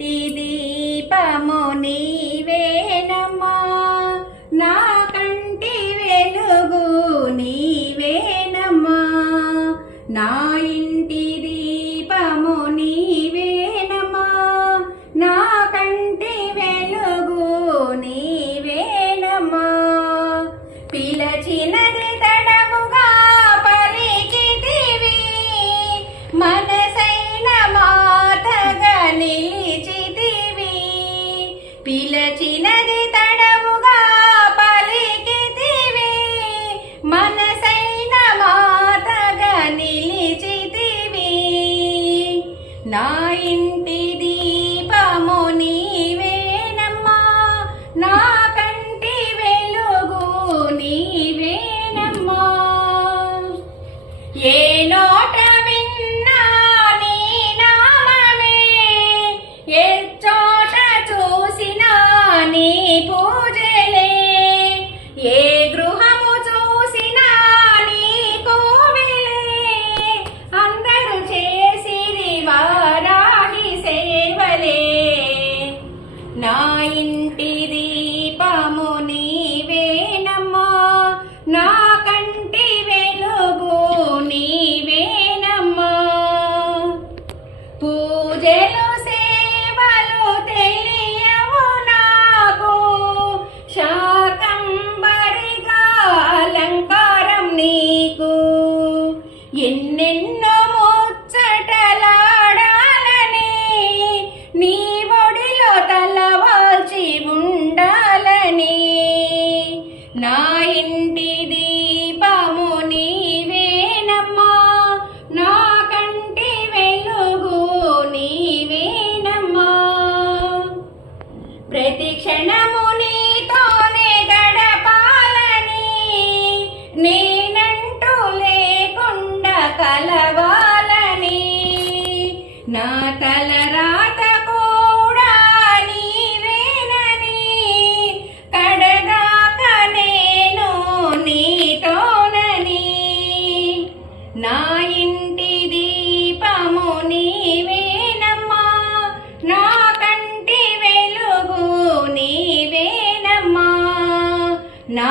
ఇంటి దీపము నీవేనమ్మా. నా కంటి వెలుగు నీవేనమ్మా. నా పిలచినది తడవుగా పలికితివి. మనసైన మాతగా నిలిచితివి. నా ఇంటి దీపము నీవేనమ్మా. నా కంటి వెలుగు నీవేనమ్మా. ఇంటి దీపముని కలవాలని నా తల రాత కూడా నీవేనని కడదాక నేను నీతోనని నా ఇంటి దీపము నీవేనమ్మా నా కంటి వెలుగు నీవేనమ్మా నా